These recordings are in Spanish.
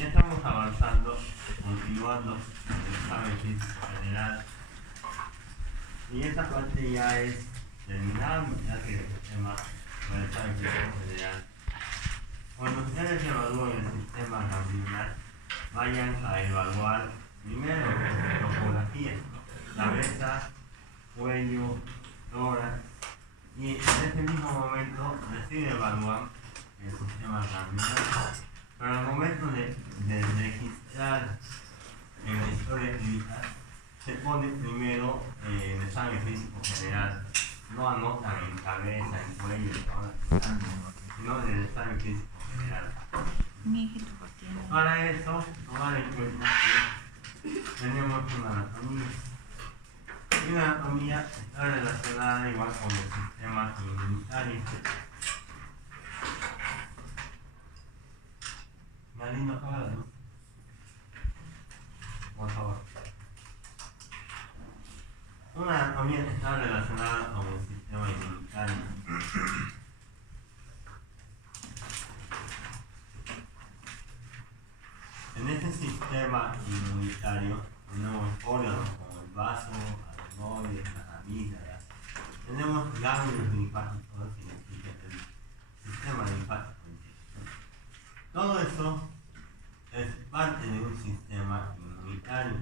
Ya estamos avanzando, continuando con el examen físico general. Y esta parte ya es terminando, ya que el sistema del examen físico general. Cuando ustedes evalúen el sistema ganglionar, vayan a evaluar primero topografía, cabeza, cuello, tórax, y en ese mismo momento recién evalúan el sistema ganglionar. Pero al momento de registrar en la historia clínica, se pone primero el examen físico general. No anotan en cabeza, en cuello, sino en el examen físico general. Para eso, tomar en cuenta que tenemos una anatomía. Y la anatomía está relacionada igual con el sistema inmunitario. Galindo, apaga la luz. Por favor. Una anatomía está relacionada con el sistema inmunitario. En este sistema inmunitario tenemos órganos como el vaso, adenoides, las amígdalas. Tenemos ganglios linfáticos, significa el sistema linfático. Todo eso es parte de un sistema inmunitario.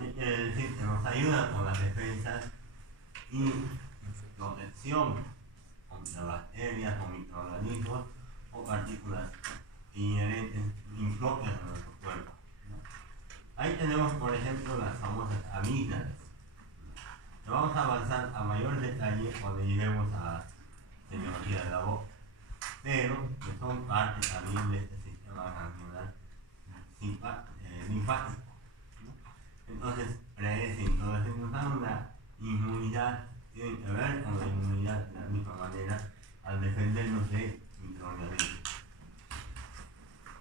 Es decir, que nos ayuda con las defensas y protección contra bacterias o microorganismos o partículas inherentes, impropias de nuestro cuerpo, ¿no? Ahí tenemos, por ejemplo, las famosas amígdalas. Vamos a avanzar a mayor detalle cuando lleguemos a semiología de la boca, pero que son parte también de este sistema ganglionar linfático, ¿no? Entonces, predecen, la inmunidad tiene que ver con la inmunidad de la misma manera al defendernos de microorganismos.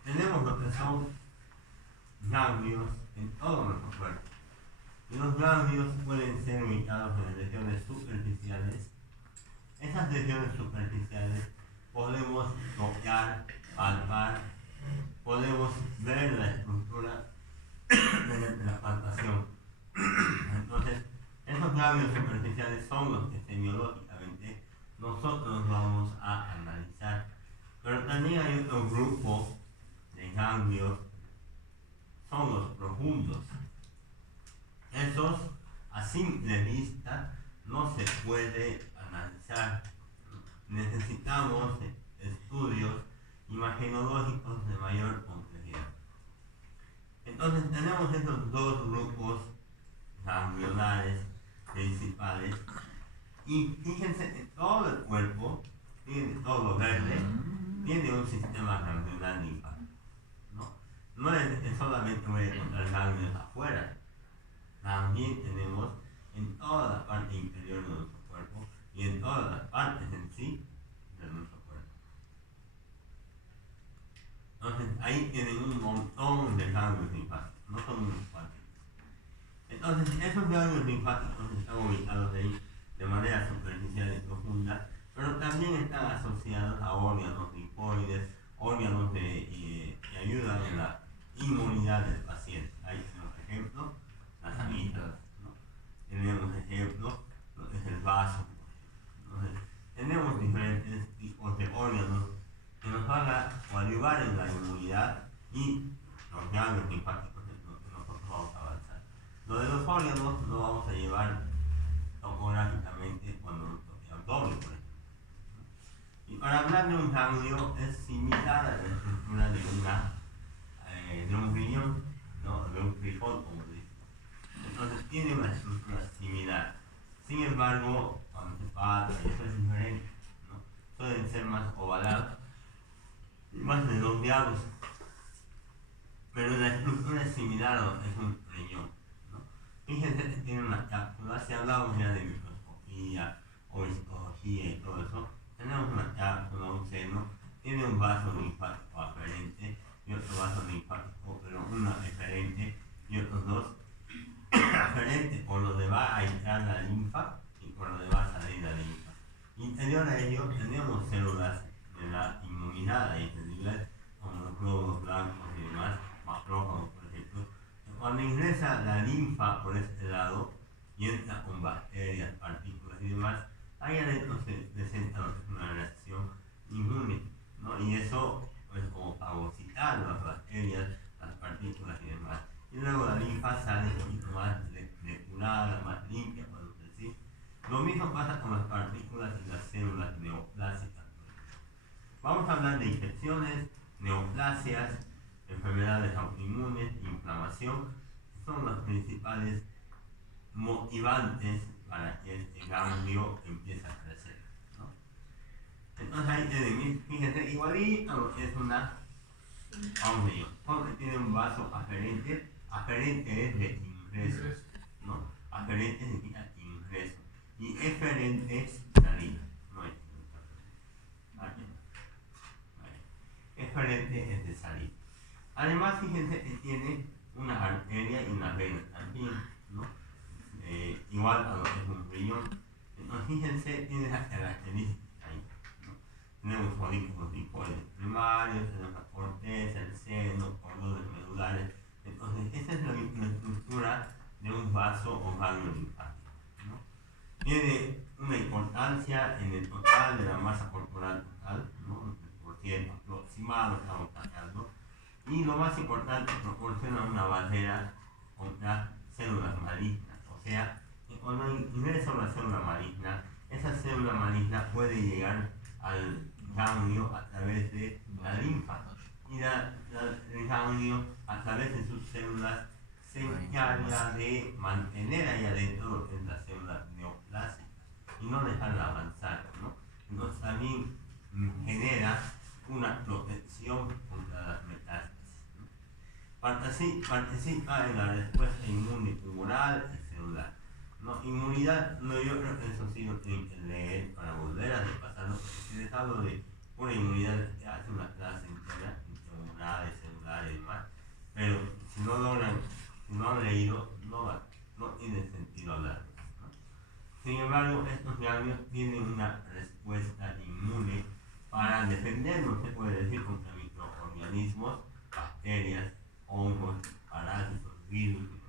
Tenemos lo que son ganglios en todo nuestro cuerpo. Y los ganglios pueden ser ubicados en regiones superficiales. Esas regiones superficiales podemos tocar, palpar, podemos ver la estructura mediante la palpación. Entonces, esos ganglios superficiales son los que semiológicamente nosotros vamos a analizar. Pero también hay otro grupo de ganglios, son los profundos. Esos, a simple vista, no se puede analizar. Necesitamos estudios imagenológicos de mayor complejidad. Entonces tenemos estos dos grupos ganglionares principales y fíjense que todo el cuerpo, todo lo verde, tiene un sistema ganglionar linfático, ¿no? No es solamente voy a encontrar ganglios afuera, también tenemos en toda la parte inferior de nuestro cuerpo y en todas las partes en sí de nuestro cuerpo. Entonces ahí tienen un montón de ganglios linfáticos, no son unos cuantos. Entonces esos ganglios linfáticos están ubicados ahí de manera superficial y profunda, pero también están asociados a órganos linfoides, órganos que ayudan en la inmunidad del paciente. Ahí tenemos ejemplos, las amígdalas, ¿no? Tenemos ejemplos, lo que es el vaso. Entonces, tenemos diferentes tipos de órganos que nos van a ayudar en la inmunidad y los ganglios linfáticos es lo que nosotros vamos a avanzar. Lo de los órganos lo vamos a llevar topográficamente cuando nos toque abdomen, por ejemplo. Y para hablar de un ganglio es similar a la estructura de un riñón, ¿no? De un frijol, como se dice. Entonces tiene una estructura similar. Sin embargo, cuando se pasa, eso es diferente, ¿no? Pueden ser más ovalados y más redondeados, pero la estructura es similar a lo que es un riñón, ¿no? Fíjense que tiene una cápsula. Si hablamos ya de microscopía o histología y todo eso, tenemos una cápsula, un seno, tiene un vaso linfático aferente y otro vaso linfático, pero uno eferente y otros dos aferentes, por donde va a entrar la linfa y por donde va a salir la linfa. Interior a ello tenemos células de la inmunidad, como los glóbulos blancos y demás, ingresa la linfa por este lado y entra con bacterias, partículas y demás, ahí adentro se presenta lo que es una reacción inmune, ¿no? Y eso es como fagocitar las bacterias, las partículas y demás. Y luego la linfa sale un poquito más depurada, más limpia, podemos decir. Lo mismo pasa con las partículas y las células neoplásicas. Vamos a hablar de infecciones, neoplasias, enfermedades autoinmunes, inflamación, son los principales motivantes para que el ganglio empiece a crecer, ¿no? Entonces ahí tienen, fíjense, igualito lo que es una ganglio, porque tiene un vaso aferente, aferente es de ingreso, ¿no? Aferente significa ingreso, y eferente es salida, no es eferente es de salida. Además, fíjense que tiene una arteria y una vena también, ¿no? Igual a lo que es un riñón. Entonces, fíjense, tiene esas características ahí, ¿no? Tenemos folículos linfoides primarios, tenemos la corteza, el seno, cordones medulares. Entonces, esa es la estructura de un vaso o ganglio linfático, ¿no? Tiene una importancia en el total de la masa corporal total, ¿no? Por ciento aproximado estamos sacando. Y lo más importante, proporciona una barrera contra células malignas. O sea, que cuando ingresa una célula maligna, esa célula maligna puede llegar al ganglio a través de la linfa. Y el ganglio, a través de sus células, se encarga de mantener ahí adentro lo que es la célula neoplásica y no dejarla avanzar, ¿no? Entonces también genera una protección contra las metástasis. Participa en la respuesta inmune tumoral y celular. ¿No? Inmunidad, no, yo creo que eso sí lo tienen que leer para volver a repasarlo, porque si les hablo de pura inmunidad, hace una clase entera, tumoral, celular y demás, pero si no han leído, no tiene sentido hablar. ¿No? Sin embargo, estos ganglios tienen una respuesta inmune para defendernos, se puede decir, contra microorganismos, bacterias, hongos, parásitos, virus y demás.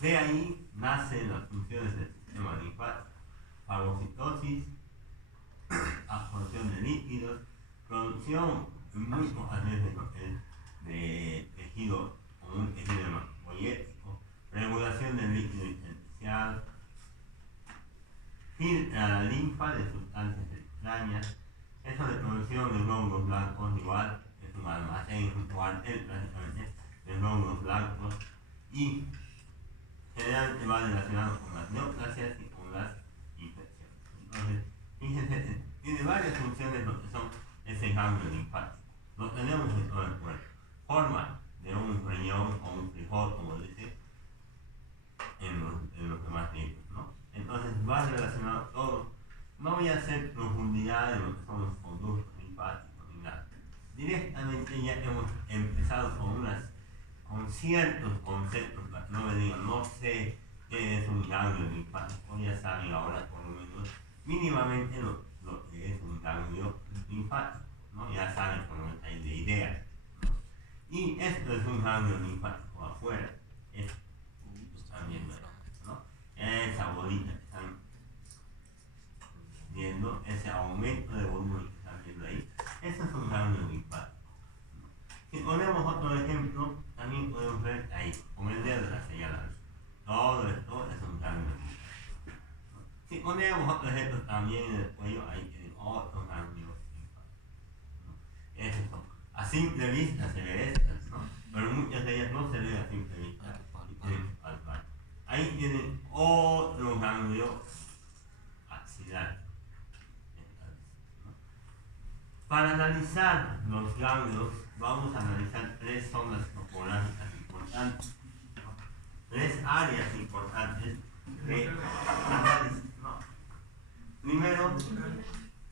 De ahí nacen las funciones del sistema linfático: fagocitosis, absorción de líquidos, producción muy pocas veces de tejido como un tejido hematopoyético, regulación del líquido intersticial, filtra la linfa de sustancias extrañas. Eso de producción de glóbulos blancos igual es un almacén, un cuartel prácticamente de glóbulos blancos, y generalmente va relacionado con las neoplasias y con las infecciones. Entonces, fíjense, tiene varias funciones lo que son ese ganglio linfático. Lo tenemos en todo el cuerpo. Forma de un riñón o un frijol, como dice en los demás libros, ¿no? Entonces va relacionado todo. No voy a hacer profundidad en lo que son los conductos linfáticos ni nada. Directamente ya hemos empezado con ciertos conceptos, para que no me digan, no sé qué es un ganglio linfático, ya saben ahora por lo menos mínimamente lo que es un ganglio linfático, ¿no? Ya saben por lo menos hay de idea, ¿no? Y esto es un ganglio linfático afuera, esto están viendo, ¿no? Esa bolita que están viendo, ese aumento de volumen que están viendo ahí, eso es un ganglio linfático. Si ponemos otro ejemplo, también podemos ver ahí, con el dedo de la señalada. Todo esto es un ganglio linfático. Si ponemos otro ejemplo también en el cuello, ahí tienen otros ganglios linfáticos. Esos son. A simple vista se ve estas, ¿no? Pero muchas de ellas no se ven a simple vista y tienen que palpar. Ahí tienen otro ganglio axilar. Para analizar los ganglios, vamos a analizar tres zonas topográficas importantes, ¿no? Tres áreas importantes de análisis, ¿no? Primero,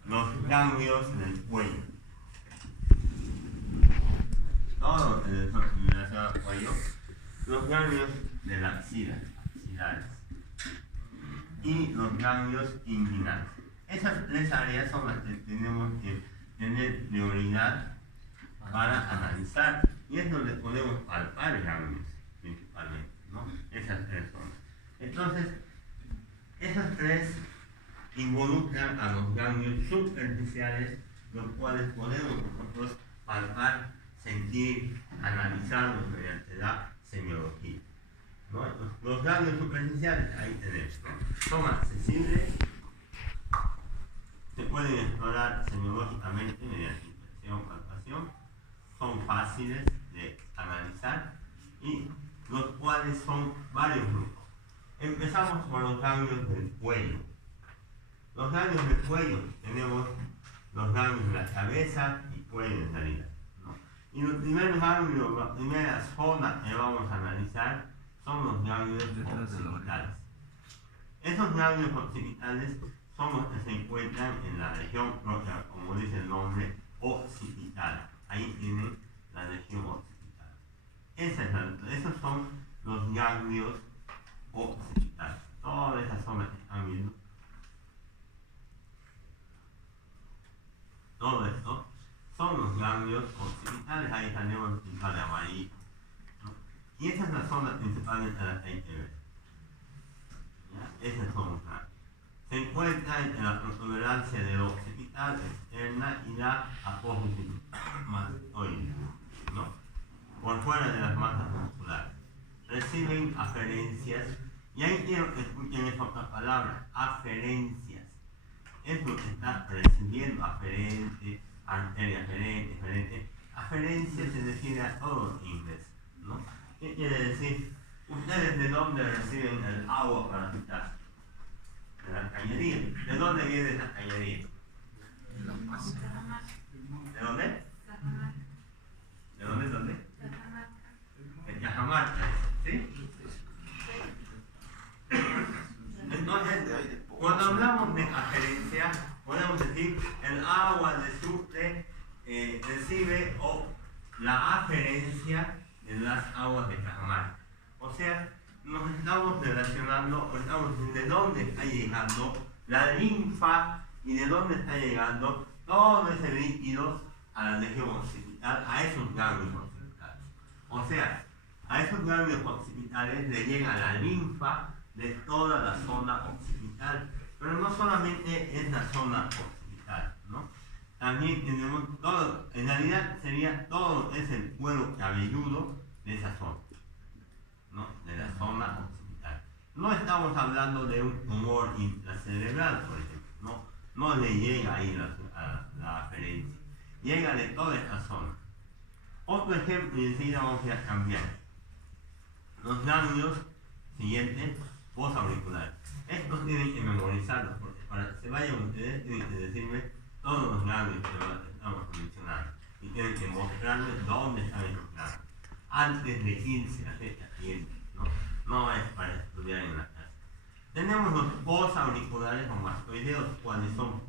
los ganglios del cuello. Todo lo que relaciona al cuello, los ganglios de la axila, axilares, y los ganglios inguinales. Esas tres áreas son las que tenemos que tener prioridad para analizar y es donde podemos palpar ganglios, principalmente, ¿no? Esas tres zonas. Entonces, esas tres involucran a los ganglios superficiales, los cuales podemos nosotros palpar, sentir, analizarlos mediante la semiología, ¿no? Los ganglios superficiales, ahí tenemos, ¿no? Son accesibles, se pueden explorar semiológicamente mediante inspección, palpación, son fáciles de analizar y los cuales son varios grupos. Empezamos con los ganglios del cuello. Los ganglios del cuello, tenemos los ganglios de la cabeza y cuello en realidad, ¿no? Y los primeros ganglios, la primera zona que vamos a analizar son los ganglios occipitales. Esos ganglios occipitales son los que se encuentran en la región, como dice el nombre, occipital. Ahí tienen la región occipital. Esos son los ganglios occipitales. Toda esa zona que están viendo. Todo esto son los ganglios occipitales. Ahí tenemos el de amarillo, ¿no? Y esa es la zona principalmente a la que hay que ver. ¿Ya? Esas son los ganglios. Se encuentra entre la protuberancia del occipital externa y la apófisis mastoide, ¿no? Por fuera de las masas musculares. Reciben aferencias, y ahí quiero que escuchen esa otra palabra, aferencias. Es lo que está recibiendo, aferente, arteria aferente. Aferencia se refiere a todo en inglés, ¿no? ¿Qué quiere decir? ¿Ustedes de dónde reciben el agua para quitar? De la cañería. ¿De dónde viene esa cañería? ¿De dónde? ¿De dónde? De Cajamarca, ¿sí? Entonces, cuando hablamos de aferencia, podemos decir el agua de Sucre recibe la aferencia de las aguas de Cajamarca. O sea, nos estamos relacionando, estamos de dónde está llegando la linfa y de dónde está llegando todo ese líquido a la región occipital, a esos ganglios occipitales. O sea, a esos ganglios occipitales le llega la linfa de toda la zona occipital, pero no solamente es la zona occipital, ¿no? También tenemos todo, en realidad sería todo ese cuero cabelludo de esa zona, ¿no? De la zona occipital. No estamos hablando de un tumor intracerebral, por ejemplo, no le llega ahí la aferencia, llega de toda esta zona. Otro ejemplo, y enseguida vamos a ir a cambiar. Los ganglios siguientes, posauriculares. Estos tienen que memorizarlos, porque para que se vayan ustedes tienen que decirme todos los ganglios que estamos mencionando y tienen que mostrarme dónde están esos ganglios antes de irse a hacer siguiente, ¿no? No es para estudiar en la casa. Tenemos los posauriculares o mastoideos, ¿cuáles son?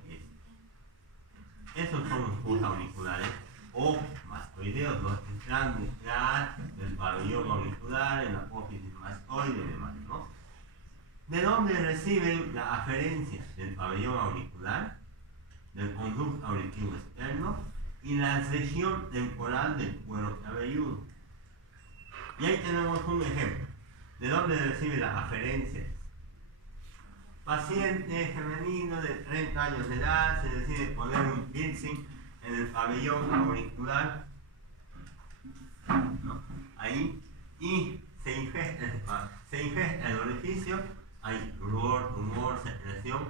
Esos son los posauriculares o mastoideos, los que están detrás del pabellón auricular, en la apófisis mastoide y demás, ¿no? ¿De dónde reciben la aferencia? Del pabellón auricular, del conducto auditivo externo y la región temporal del cuero cabelludo. Y ahí tenemos un ejemplo. ¿De dónde recibe la aferencia? Paciente femenino de 30 años de edad se decide poner un piercing en el pabellón auricular, ¿no? Ahí, y se infesta el orificio, hay rubor, tumor, secreción.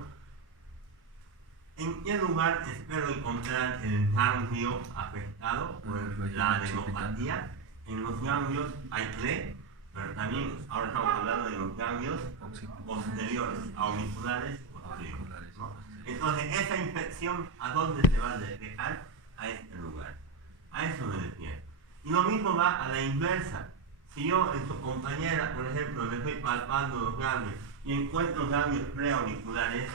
¿En qué lugar espero encontrar el ganglio afectado por la adenopatía? En los ganglios hay tres, pero también ahora estamos hablando de los ganglios posteriores, auriculares posteriores, ¿no? Entonces, esa infección, ¿a dónde se va a dejar? A este lugar. A eso me refiero. Y lo mismo va a la inversa. Si yo en su compañera, por ejemplo, le estoy palpando los ganglios y encuentro ganglios preauriculares,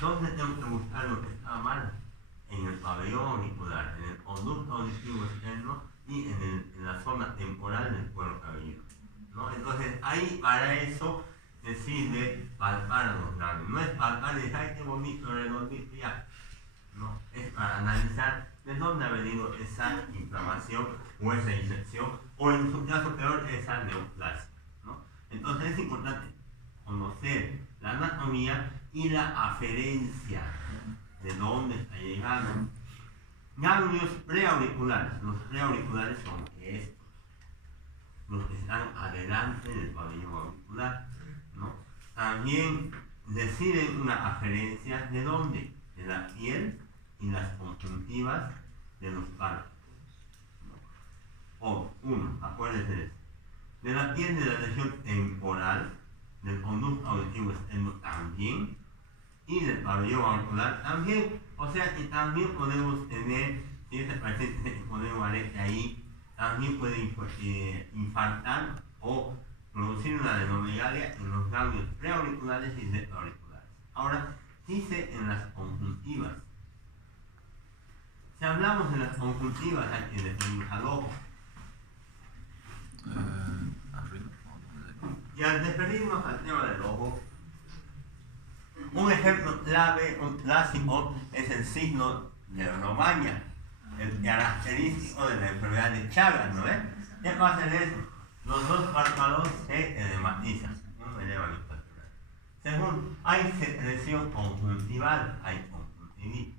¿dónde tengo que buscar lo que está mal? En el pabellón auricular, en el conducto auditivo externo y en la zona temporal del cuero cabelludo, ¿no? Entonces, ahí para eso se sirve palpar a los ganglios. No es palpar y decir, ay, qué bonito, redondito, ya. No, es para analizar de dónde ha venido esa inflamación o esa infección, o en su caso peor, esa neoplasia, ¿no? Entonces es importante conocer la anatomía y la aferencia de dónde está llegando. Ganglios preauriculares. Los preauriculares son estos, los que están adelante del pabellón auricular, ¿no? También reciben una aferencia de dónde, de la piel y las conjuntivas de los párpados, ¿no? O uno, acuérdense de eso, de la piel de la región temporal, del conducto auditivo externo también, y del pabellón auricular también. O sea que también podemos tener, si ese paciente se pone un arete ahí, también puede infartar o producir una adenomegalia en los ganglios preauriculares y retroauriculares. Ahora, dice en las conjuntivas. Si hablamos de las conjuntivas, hay que definir al ojo. Y al referirnos al tema del ojo, un ejemplo clave, un clásico, es el signo de Romaña, el característico de la enfermedad de Chagas, ¿no ves? ¿Qué pasa en eso? Los dos párpados se edematizan, ¿no? Según, hay secreción conjuntival, hay conjuntivitis.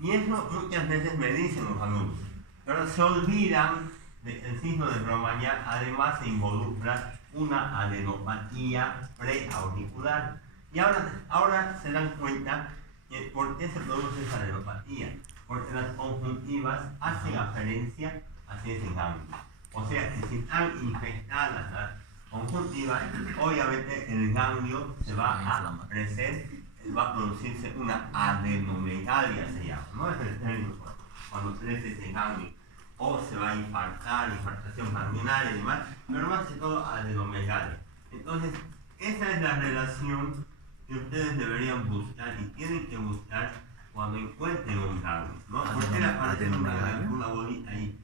Y eso muchas veces me dicen los alumnos, pero se olvidan de que el signo de Romaña además se involucra una adenopatía preauricular. Y ahora se dan cuenta que por qué se produce esa adenopatía. Porque las conjuntivas hacen aferencia hacia ese ganglio. O sea que si están infectadas las conjuntivas, obviamente el ganglio se va a crecer, va a producirse una adenomegalia, se llama, ¿no? Es el término cuando crece ese ganglio. O se va a infartar, infartación ganglionar y demás, pero más que todo adenomegalia. Entonces, esa es la relación que ustedes deberían buscar y tienen que buscar cuando encuentren un ganglio, ¿no? Porque le aparece una bolita ahí.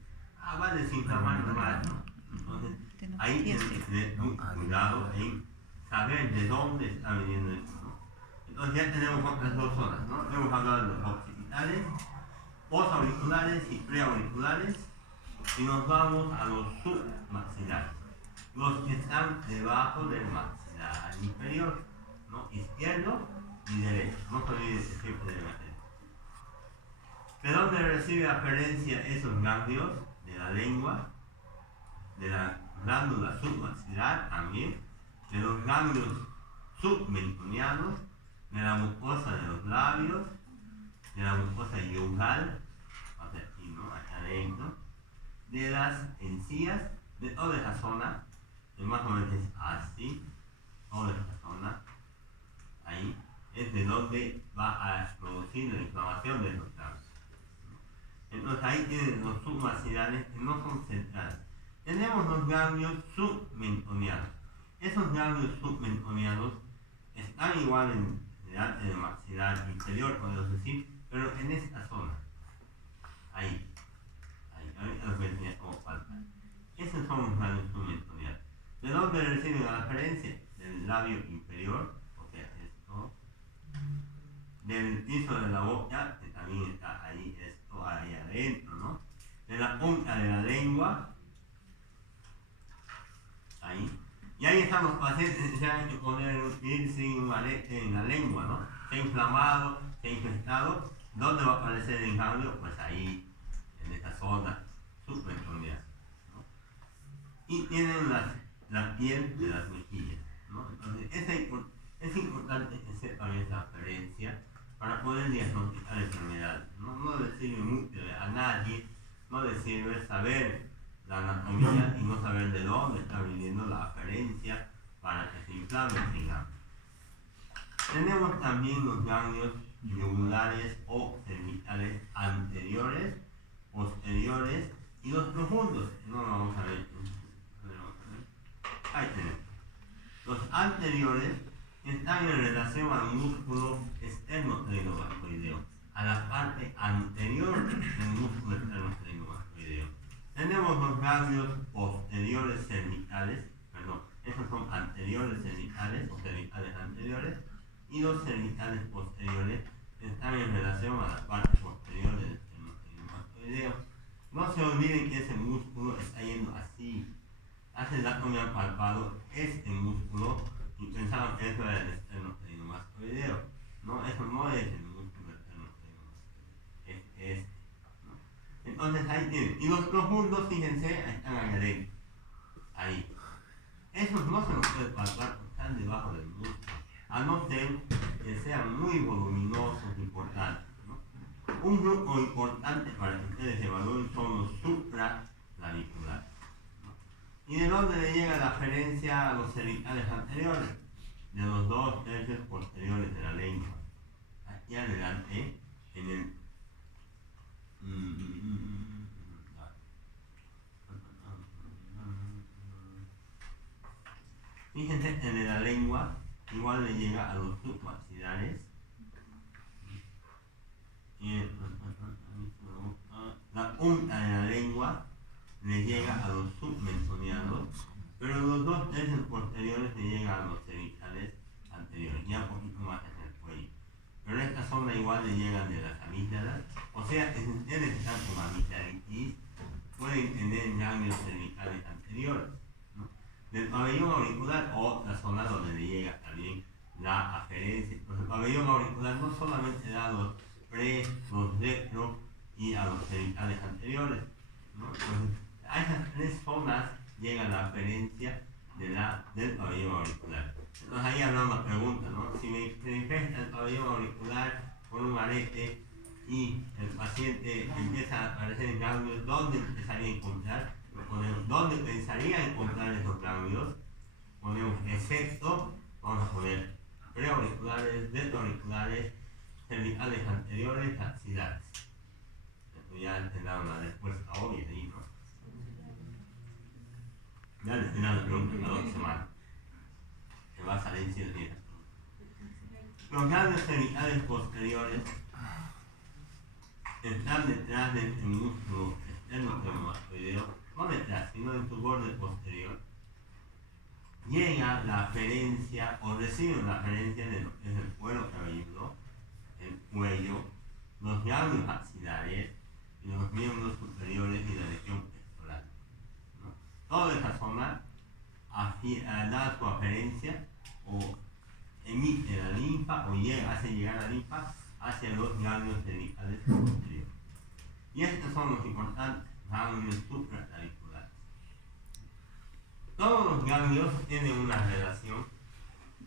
Va a desinflamar nomás, ¿no? Entonces, ahí tienen que tener cuidado en saber de dónde está viniendo esto, ¿no? Entonces ya tenemos otras dos zonas, ¿no? Hemos hablado de los occipitales, posauriculares y preauriculares, y nos vamos a los submaxilares, los que están debajo del maxilar inferior, ¿no? Izquierdo y derecho, no se olviden que siempre deben hacer. ¿De dónde recibe aferencia esos ganglios? De la lengua, de la glándula submaxilar también, de los ganglios submentonianos, de la mucosa de los labios, de la mucosa yungal, o sea, aquí, ¿no? Acá adentro, de las encías, de toda esa zona, que más o menos es así, toda esa zona, ahí, es de donde va a producir la inflamación de los ganglios. Entonces ahí tienen los submaxilares que no son centrales. Tenemos los ganglios submentonianos. Esos ganglios submentonianos están igual en el arte del maxilar inferior, podemos decir, pero en esta zona. Ahí, ahorita los voy a enseñar cómo falta. Esos son los ganglios submentonianos. ¿De dónde reciben la referencia? Del labio inferior, o sea, esto. Del piso de la boca, que también está ahí, esto ahí adentro, ¿no? De la punta de la lengua, ahí. Y ahí están los pacientes que se han hecho poner un piercing, un arete en la lengua, ¿no? Se ha inflamado, se ha infectado. ¿Dónde va a aparecer el ganglio? Pues ahí, en esta zona submentoniana, ¿no? Y tienen la piel de las mejillas, ¿no? Entonces, es importante que sepan esa referencia para poder diagnosticar enfermedades. No le sirve mucho a nadie, no le sirve saber la anatomía y no saber de dónde está viniendo la aferencia para que se inflame el ganglio. Tenemos también los ganglios yugulares o cervicales anteriores, posteriores y los profundos. No lo vamos a ver. Ahí tenemos. Los anteriores están en relación al músculo esternocleidomastoideo, a la parte anterior del músculo esternocleidomastoideo. Tenemos los ganglios posteriores cervicales, perdón, esos son anteriores cervicales o cervicales anteriores, y los cervicales posteriores están en relación a la parte posterior del esternocleidomastoideo. mascoideo. No se olviden que ese músculo está yendo así. Hace el abdomen palpado, es el músculo, y pensaban que eso era el esternocleidomastoideo. No, eso no es el músculo esternocleidomastoideo, es este. ¿No? Entonces ahí tienen. Y los profundos, fíjense, están ahí adentro. Ahí. Esos no se los puede palpar porque están debajo del músculo. A no ser que sean muy voluminosos, importantes. ¿No? Un grupo importante para que ustedes evalúen son los supraclaviculares. ¿Y de dónde le llega la aferencia a los cervicales anteriores? De los 2/3 posteriores de la lengua. Aquí adelante, en el... Fíjense, en la lengua igual le llega a los submaxilares. La punta de la lengua le llega a los submencionados, pero los 2/3 posteriores le llegan a los cervicales anteriores, ya un poquito más hacia el cuello. Pero esta zona igual le llegan de las amígdalas, o sea, ustedes que están con amigdalitis pueden tener ganglios cervicales anteriores, ¿no? Del pabellón auricular, otra zona donde le llega también la aferencia. Pues el pabellón auricular no solamente da a los los retro y a los cervicales anteriores, ¿no? Entonces, a esas tres zonas llega la aferencia del pabellón auricular. Entonces ahí habrá una pregunta, ¿no? Si se infecta el pabellón auricular con un arete y el paciente empieza a aparecer en ganglios, ¿dónde empezaría a encontrar? ¿Dónde pensaría encontrar esos ganglios? Ponemos excepto, vamos a poner preauriculares, retroauriculares, cervicales anteriores, axilares. Esto ya tendrá una respuesta obvia ahí, ¿no? Ya les tendrá la pregunta en la 2 semanas. Que va a salir en 7 días. Los ganglios cervicales posteriores están detrás del músculo esternocleidomastoideo, no detrás, sino en su borde posterior. Llega la aferencia, o reciben la aferencia de lo que es el cuero cabelludo, el cuello, los ganglios axilares y los miembros superiores y la región pectoral, ¿no? Toda esa zona da su aferencia o emite la linfa o hace llegar la linfa hacia los ganglios cervicales posteriores. Y estos son los importantes ganglios supraclaviculares. Todos los ganglios tienen una relación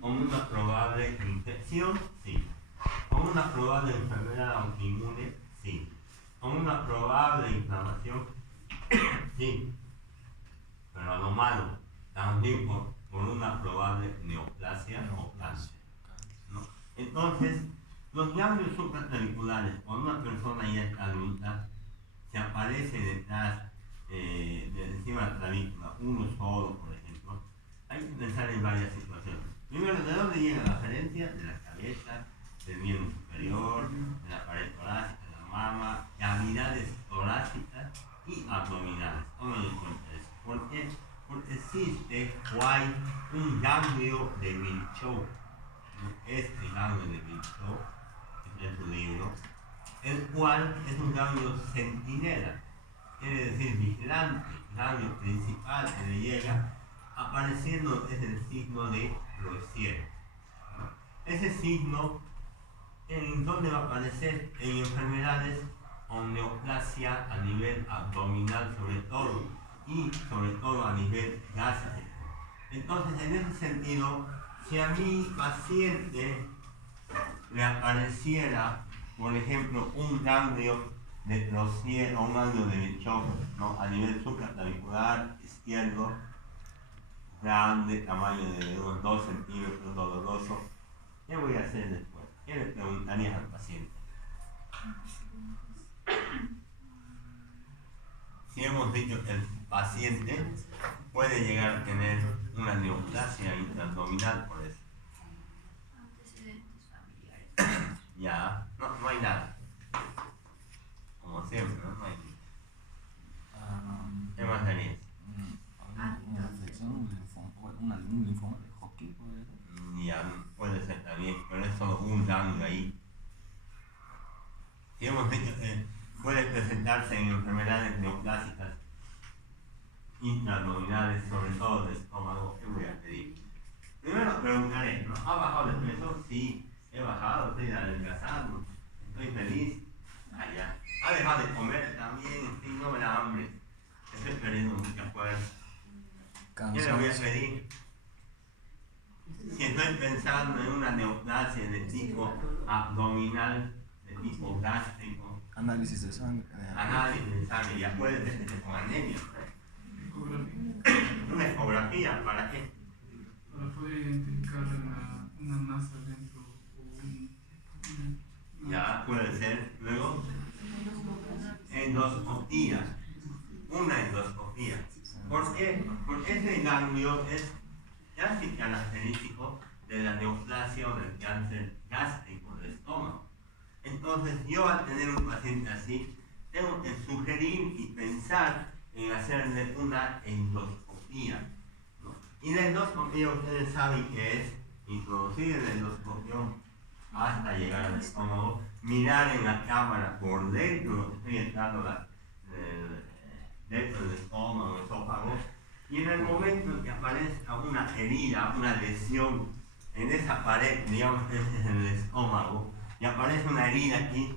con una probable infección, sí. Con una probable enfermedad autoinmune, sí. Con una probable inflamación, sí. Pero lo malo, también por una probable neoplasia o cáncer, ¿no? Entonces, los ganglios supraclaviculares, cuando una persona ya está adulta, se aparece detrás de encima de la clavícula, uno solo, por ejemplo, hay que pensar en varias situaciones. Primero, ¿de dónde llega la aferencia? De la cabeza, del miembro superior, de la pared torácica, de la mama, cavidades torácicas y abdominales. Tomen en cuenta eso. ¿Por qué? Porque existe o hay un ganglio de Virchow. Este ganglio de Virchow, que es su libro, el cual es un ganglio centinela, quiere decir vigilante, ganglio principal que le llega, apareciendo es el signo de Rozier, ¿no? Ese signo, ¿en dónde va a aparecer? En enfermedades con neoplasia a nivel abdominal sobre todo, y sobre todo a nivel gástrico. Entonces, en ese sentido, si a mi paciente le apareciera, por ejemplo, un ganglio de Rozier o un ganglio de Virchow, ¿no? A nivel supraclavicular izquierdo, grande, tamaño de unos 2 centímetros, doloroso, ¿qué voy a hacer después? ¿Qué le preguntarías al paciente? Si hemos dicho que el paciente puede llegar a tener una neoplasia intraabdominal por eso. Antecedentes familiares. Ya, no hay nada. Como siempre, no hay nada. ¿Qué más harías? Un linfoma de Hodgkin, ¿puede ser? Ya, puede ser también, pero es solo un ganglio ahí. Si hemos dicho que puede presentarse en enfermedades neoplásicas intraabdominales, sobre todo del estómago. ¿Qué voy a pedir? Primero preguntaré, ¿no? ¿Ha bajado de peso? Sí, he bajado, estoy adelgazando, estoy feliz. Allá. ¿Ha dejado de comer? También, en fin, no me da hambre. Estoy perdiendo mucha fuerza. ¿Qué le voy a pedir? Si estoy pensando en una neoplasia de tipo abdominal, de tipo gástrico, Análisis de sangre. análisis de sangre, ya puede ser que esté con anemia. Una ecografía, ¿para qué? Para poder identificar una masa dentro o Ya puede ser. Luego, endoscopía. Una endoscopía. ¿Por qué? Porque ese ganglio es casi característico de la neoplasia o del cáncer gástrico del estómago. Entonces, yo al tener un paciente así, tengo que sugerir y pensar en hacerle una endoscopía, ¿no? Y la endoscopía, ustedes saben que es introducir el endoscopio hasta llegar al estómago, mirar en la cámara por dentro, estoy entrando dentro del estómago, esófago, y en el momento que aparezca una herida, una lesión en esa pared, digamos que ese es el estómago, y aparece una herida aquí,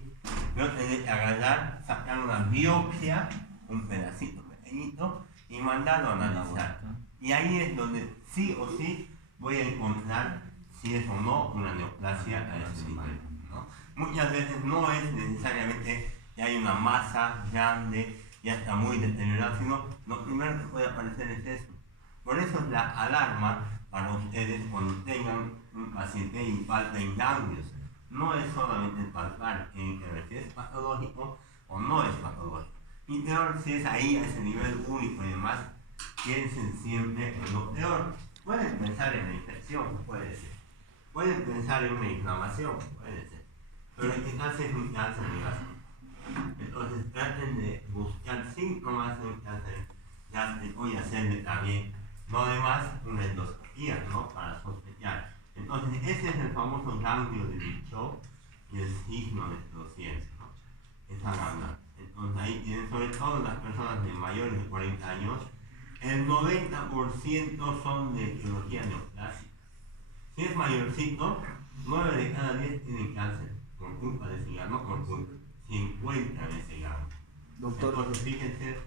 yo tengo que agarrar, sacar una biopsia, un pedacito pequeñito, y mandarlo a analizar. Y ahí es donde sí o sí voy a encontrar si es o no una neoplasia a ese nivel, ¿no? Muchas veces no es necesariamente que hay una masa grande, ya está muy deteriorada, sino lo primero que puede aparecer es eso. Por eso es la alarma para ustedes cuando tengan un paciente y palpen ganglios. No es solamente palpar, tienen que ver si es patológico o no es patológico. Y peor si es ahí a ese nivel único y demás, piensen siempre en lo peor. Pueden pensar en la infección, puede ser. Pueden pensar en una inflamación, puede ser. Pero en este caso es un cáncer de gástrico. Entonces traten de buscar síntomas de un cáncer gástrico y hacerle también, no demás, una endoscopía, ¿no? Para sospechar. Entonces ese es el famoso ganglio de Virchow y el signo de Strauss-Zielski, ¿no? Esa gama. Entonces ahí tienen, sobre todo las personas de mayores de 40 años, el 90% son de etiología neoplásica. Si es mayorcito, 9 de cada 10 tienen cáncer por culpa de ese ganglio, por culpa. Si encuentran ese ganglio. Doctor, Entonces fíjense.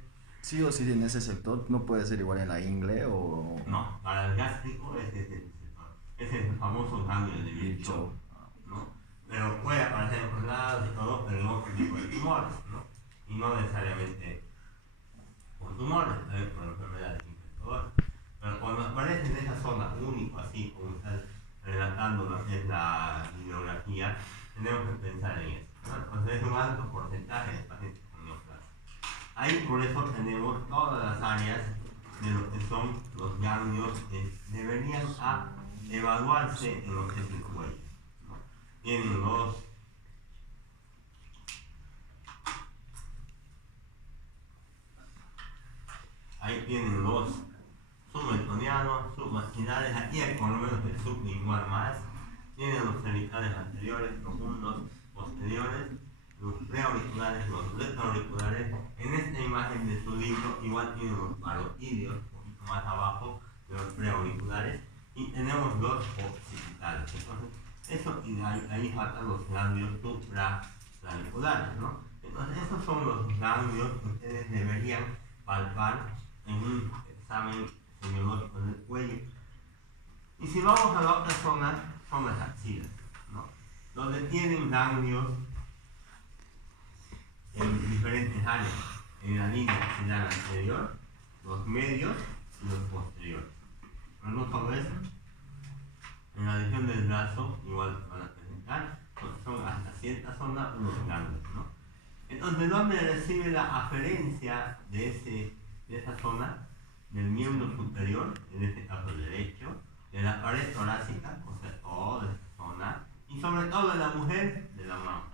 sí o sí en ese sector no puede ser igual en la ingle o... No, para el gástrico ese es el sector. Ese es el famoso ganglio de Virchow, ¿no? Pero puede aparecer en otros lados y todo, pero en otro tipo de tumores, ¿no? Y no necesariamente por tumores, por enfermedades infecciosas. Pero cuando aparece en esa zona único, así como están relatando lo que es la bibliografía, tenemos que pensar en eso, ¿no? Entonces es un alto porcentaje de pacientes con neoplasia. Ahí por eso tenemos todas las áreas de lo que son los ganglios que deberían evaluarse en lo que es el cuello, ¿no? Tienen los ahí tienen los submentonianos, submaxinares, aquí hay por lo menos el sublingual más, tienen los cervicales anteriores, profundos, posteriores, los preauriculares, los retroauriculares. En esta imagen de su libro igual tienen los parotidios, un poquito más abajo de los preauriculares, y tenemos los occipitales. Entonces, eso, y ahí faltan los ganglios supraclaviculares, ¿no? Entonces, esos son los ganglios que ustedes deberían palpar en un examen semiológico del cuello. Y si vamos a la otra zona, son las axilas, ¿no? Donde tienen ganglios en diferentes áreas, en la línea axilar anterior, los medios y los posteriores. Pero no solo eso, en la región del brazo igual van a presentar, porque son hasta cierta zona unos ganglios, ¿no? Entonces, ¿dónde recibe la aferencia de esa zona? Del miembro superior, en este caso el derecho, de la pared torácica, o sea, toda esta zona, y sobre todo de la mujer, de la mama,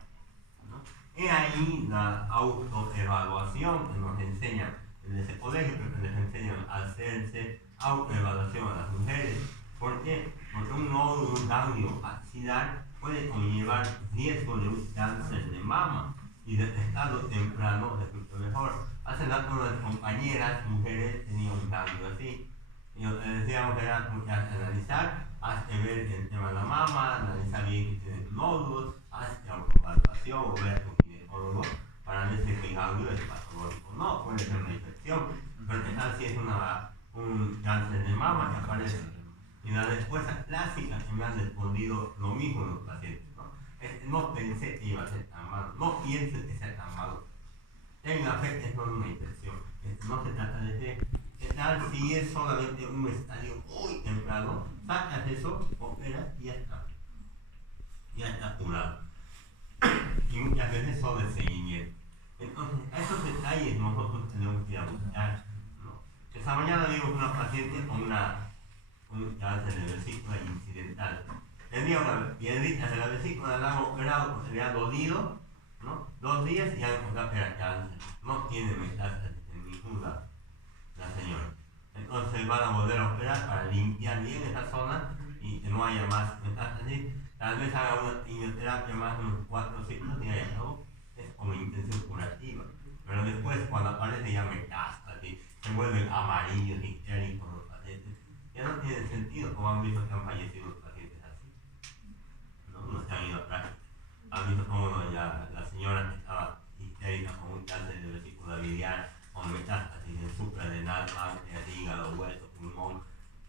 ¿no? He ahí la autoevaluación que nos enseñan en ese colegio, que les enseñan a hacerse autoevaluación a las mujeres. ¿Por qué? Porque un nódulo, un ganglio axilar puede conllevar riesgo de un cáncer de mama. y del estado temprano resultó mejor. Hace rato una de las compañeras, mujeres, tenía un cambio así. Y les decíamos que era analizar, hazte ver el tema de la mama, analizar bien que tienes nódulos, hazte autoevaluación o ver con ginecólogo para ver si el cambio es patológico. No, puede ser una infección, pero que tal si es un cáncer de mama que aparece. Y la respuesta clásica que me han respondido lo mismo los pacientes, ¿no? Es, no pensé que iba a ser tan malo, no pienses que sea tan malo. Tenga fe que es solo una infección, no se trata de fe. ¿Qué tal si es solamente un estadio muy temprano? Sacas eso, operas y ya está. Ya está curado. Y muchas veces son de seguimiento. Entonces, a esos detalles nosotros tenemos que ir a buscar, ¿no? Esta mañana vimos una paciente con un cáncer de vesícula incidental. Tenía una piedrita de la vesícula, la han operado porque le ha dolido, ¿no? 2 días y ya encontrado que era cáncer. No tiene metástasis en ningún lado, la señora. Entonces van a volver a operar para limpiar bien esa zona y que no haya más metástasis. Tal vez haga una quimioterapia más de unos 4 ciclos y ya acabó. Es como intención curativa. Pero después, cuando aparece ya metástasis, se vuelven amarillos, ictéricos los pacientes. Ya no tiene sentido, como han visto que han fallecido los pacientes así. No se han ido a práctica. Han visto cómo la señora que estaba histérica con un cáncer de vesícula biliar, con metástasis en suprarrenal, páncreas, hígado, hueso, pulmón,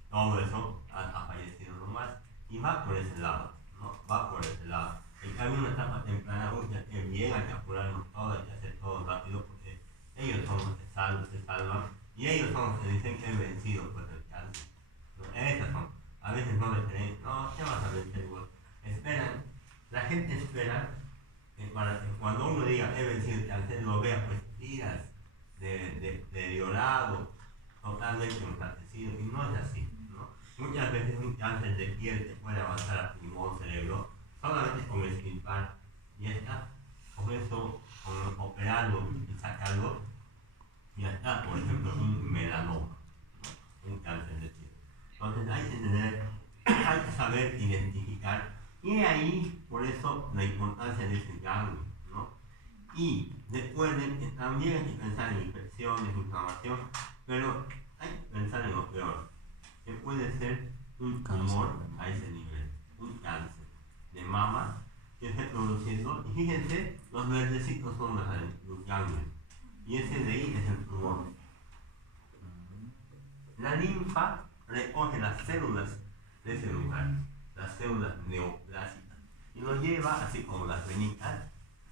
todo eso ha fallecido nomás. Y va por ese lado, ¿no? Va por ese lado. En cambio, una etapa temprana, que bien hay que apurarnos todo, hay que hacer todo rápido, porque ellos son los que se salvan, y ellos son los que dicen que han vencido pues el cáncer. ¿No? Esas son. A veces no le creen, no, ¿qué vas a vencer vos? Esperan, la gente espera que cuando uno diga he vencido el cáncer, lo vea pues tiras de deteriorado, totalmente enflaquecido, y no es así, ¿no? Muchas veces un cáncer de piel te puede avanzar a pulmón, cerebro, solamente con extirpar, y está, con eso, con operarlo y sacarlo, ya está, por ejemplo, un melanoma, ¿no? Un cáncer de piel. Entonces hay que saber identificar, y ahí, por eso, la importancia de ese ganglio, ¿no? Y recuerden que también hay que pensar en infecciones, inflamación, pero hay que pensar en lo peor, que puede ser un tumor a ese nivel, un cáncer de mama que esté produciendo, y fíjense, los verdecitos son los ganglios, y ese de ahí es el tumor. La linfa recoge las células de ese lugar, las células neoplásicas, y lo lleva, así como las venitas,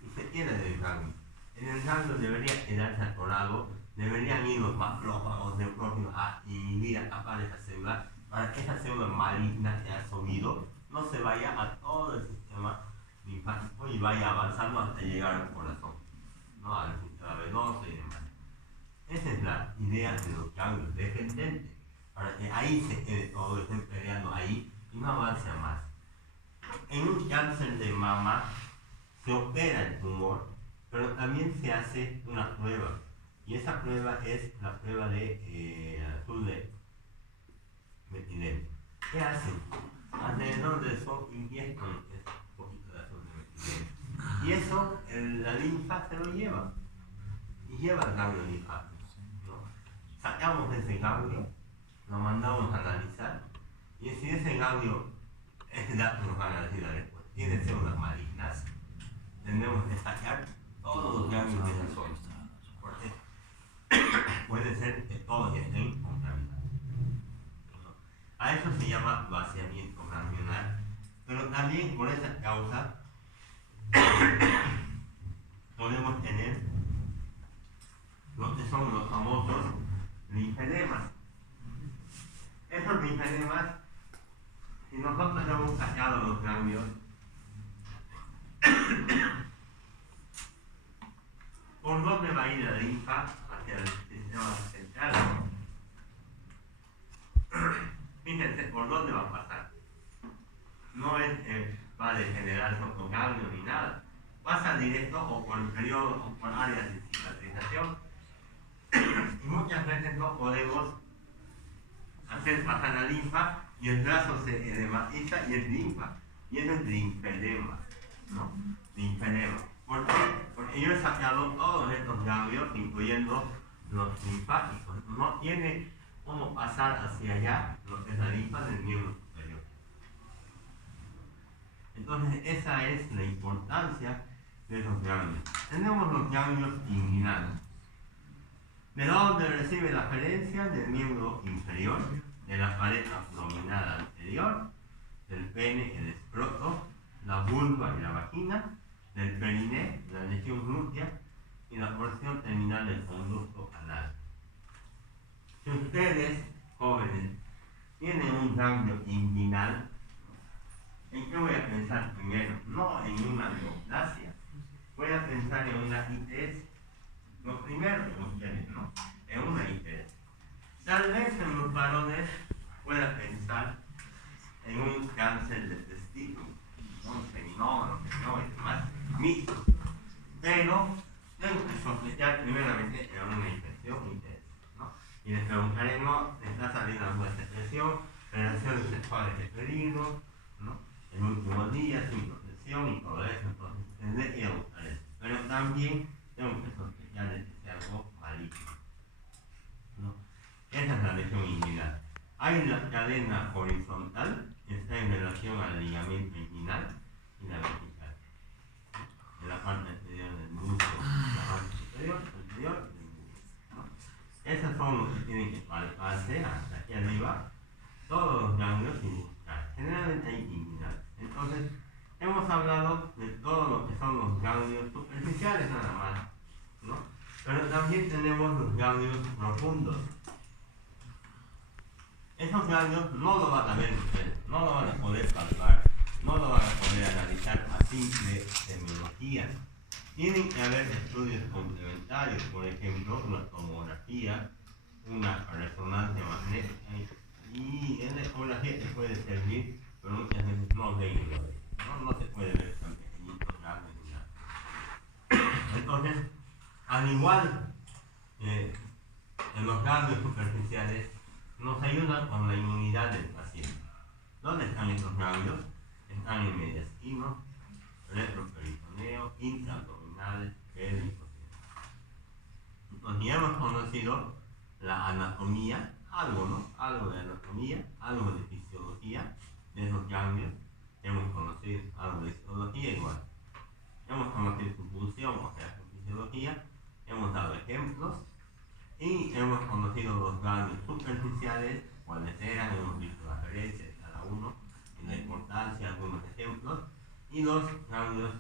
y se queda en el ganglio. En el ganglio debería quedarse atorado, deberían ir los macrófagos neoprófilos a inhibir, a tapar esa célula, para que esa célula maligna que ha subido no se vaya a todo el sistema linfático y vaya avanzando hasta llegar al corazón, ¿no? Al sistema venoso y demás. Esa es la idea de los ganglios descendentes, para que ahí se quede todo, estén peleando ahí y no avance más. En un cáncer de mama se opera el tumor, pero también se hace una prueba, y esa prueba es la prueba de azul de metileno. ¿Qué hacen? Alrededor de eso inyectan un poquito de azul de metileno, y eso la linfa se lo lleva, y lleva el ganglio linfático, ¿no? Sacamos ese ganglio, lo mandamos a analizar, y si ese ganglio, ese dato nos van a decir la respuesta, tiene células malignas, tenemos que sacar todos los ganglios de esa zona, porque puede ser que todos estén contaminados, ¿no? A eso se llama vaciamiento ganglionar, pero también por esa causa podemos tener lo que son los famosos linfedemas. Esos linfedemas, si nosotros hemos sacado los ganglios, ¿por dónde va a ir la linfa hacia el sistema central? Fíjense por dónde va a pasar. No es que va a degenerar con ganglio ni nada. Pasa directo o por el periodo o por áreas de cicatrización. Y muchas veces no podemos hacer pasar la linfa y el brazo se edematiza y es linfa. Y eso es linfedema, ¿no? Linfedema. ¿Por qué? Porque yo he sacado todos estos ganglios, incluyendo los linfáticos. No tiene cómo pasar hacia allá lo que es la linfa del miembro superior. Entonces, esa es la importancia de esos ganglios. Tenemos los ganglios inguinales, de donde recibe la gerencia del miembro inferior, de la pared abdominal anterior, del pene, el escroto, la vulva y la vagina, del periné, la región glútea y la porción terminal del conducto anal. Si ustedes, jóvenes, tienen un ganglio inguinal, ¿en qué voy a pensar primero? No en una neoplasia, voy a pensar en una ITS. Lo primero que ustedes, ¿no? En una ITS. Tal vez en los varones pueda pensar en un cáncer de testículo, un seminoma, y demás, mixto. Pero tengo que sospechar primeramente en una infección ITS, ¿no? Y les preguntaré, ¿no? ¿Está saliendo alguna secreción? Relaciones sexuales de peligro, ¿no? El último día, sin protección y todo eso, entonces tendré que buscar eso. Pero también tengo que sospechar de que sea algo maligno, ¿no? Esa es la lesión inguinal. Hay la cadena horizontal, que está en relación al ligamento inguinal y la vertical, en la parte anterior del músculo, la parte superior, anterior del músculo, ¿no? Esos son los que tienen que palparse hasta aquí arriba, todos los ganglios sin buscar. Generalmente hay inguinales. Entonces, hemos hablado de todo lo que son los ganglios superficiales nada más, ¿no? Pero también tenemos los ganglios profundos. Esos ganglios no lo van a ver ustedes, no lo van a poder palpar, no lo van a poder analizar a simple semiología. Tienen que haber estudios complementarios, por ejemplo, una tomografía, una resonancia magnética, y en la ecografía te puede servir, pero muchas veces no ven no se puede ver tan pequeñitos ganglios ni nada. Entonces, al igual que en los ganglios superficiales, nos ayudan con la inmunidad del paciente. ¿Dónde están estos ganglios? Están en mediastino, retroperitoneo, intraabdominales, pélvicos. Entonces ya hemos conocido la anatomía, algo, ¿no? Algo de anatomía, algo de fisiología de esos ganglios. Hemos conocido algo de histología igual. Hemos conocido su función, o sea, su fisiología. Hemos dado ejemplos. Y hemos conocido los ganglios superficiales, cuáles eran, hemos visto las referencias de cada uno, y la importancia, algunos ejemplos, y los ganglios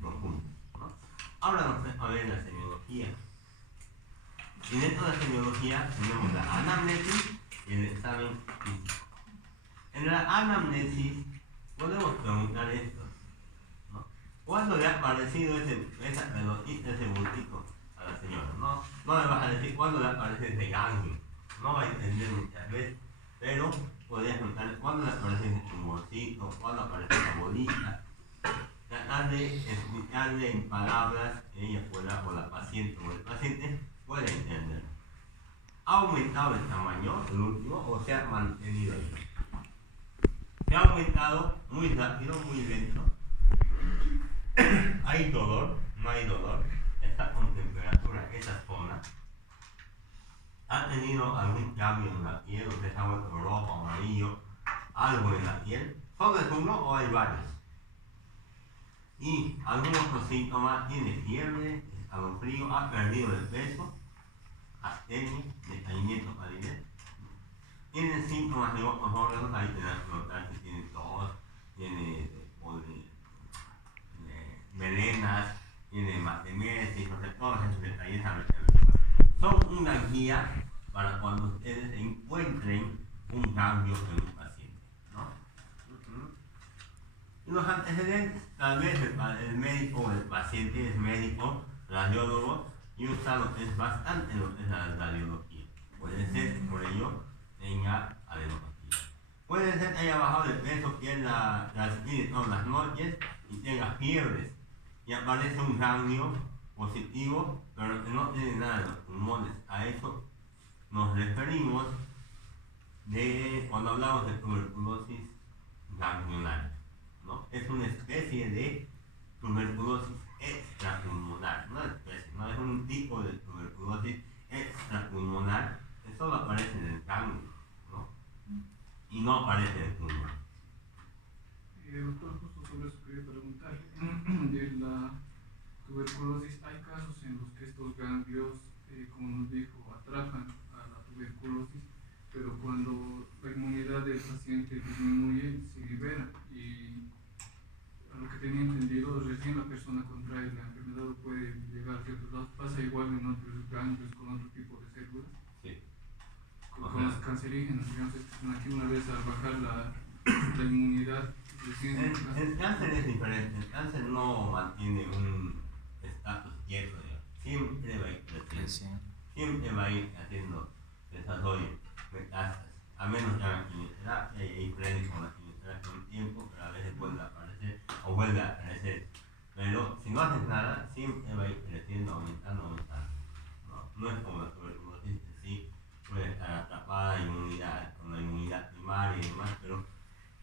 profundos, ¿no? Ahora vamos a ver la semiología. Y dentro de la semiología tenemos la anamnesis y el examen físico. En la anamnesis podemos preguntar esto, ¿no? ¿Cuándo le ha parecido esa pelotita, ese bultito a la señora? No le vas a decir cuándo le aparece ese ganglio, no va a entender muchas veces, pero podrías preguntarle cuándo le aparece ese tumorcito, cuándo aparece la bolita, tratar de explicarle en palabras que ella pueda, o la paciente o el paciente pueda entender. ¿Ha aumentado el tamaño, el último, o se ha mantenido eso? Se ha aumentado muy rápido, muy lento. ¿Hay dolor? No hay dolor. Está con temperatura, esa zona. ¿Ha tenido algún cambio en la piel? ¿Usted se ha vuelto rojo, amarillo? ¿Algo en la piel? ¿Solo es uno o hay varios? Y algunos otros síntomas: tiene fiebre, escalofrío, ha perdido el peso, astenia, decaimiento, palidez. Tiene síntomas de otros órganos, ahí tenés que notar que tiene tos, tiene melenas, tiene matemesis, no sé, todos esos detalles a ver. Son una guía para cuando ustedes encuentren un cambio en un paciente, ¿no? Y los antecedentes, tal vez el médico o el paciente es médico, radiólogo, y usa lo que es bastante lo que es la radiología. Puede ser por ello tenga adenopatía. Puede ser que haya bajado de peso, pierda las todas las noches y tenga fiebres, y aparece un ganglio positivo, pero que no tiene nada de los pulmones. A eso nos referimos cuando hablamos de tuberculosis ganglionar, ¿no? Es una especie de tuberculosis extrapulmonar, no especie, no es un tipo de tuberculosis extrapulmonar, que solo aparece en el ganglio, ¿no? Y no aparece en el pulmón. Doctor, justo sobre eso quería preguntar. De la tuberculosis, hay casos en los que estos ganglios, como nos dijo, atrapan a la tuberculosis, pero cuando la inmunidad del paciente disminuye, se libera. Y a lo que tenía entendido, recién la persona contrae la enfermedad o puede llegar a ciertos lados. Pasa igual en otros ganglios con otro tipo de células. Sí. Con las cancerígenas, digamos, aquí una vez al bajar la inmunidad, recién. El cáncer es diferente, el cáncer no mantiene un estatus quieto, digamos. Siempre va a ir creciendo, siempre va a ir haciendo desarrollo, metástasis, a menos que hagan quimioterapia y ahí frene con la quimioterapia un tiempo, pero a veces vuelve a aparecer o vuelve a aparecer. Pero si no haces nada, siempre va a ir creciendo, aumentando. No es como la tuberculosis en sí, puede estar atrapada con la inmunidad primaria y demás, pero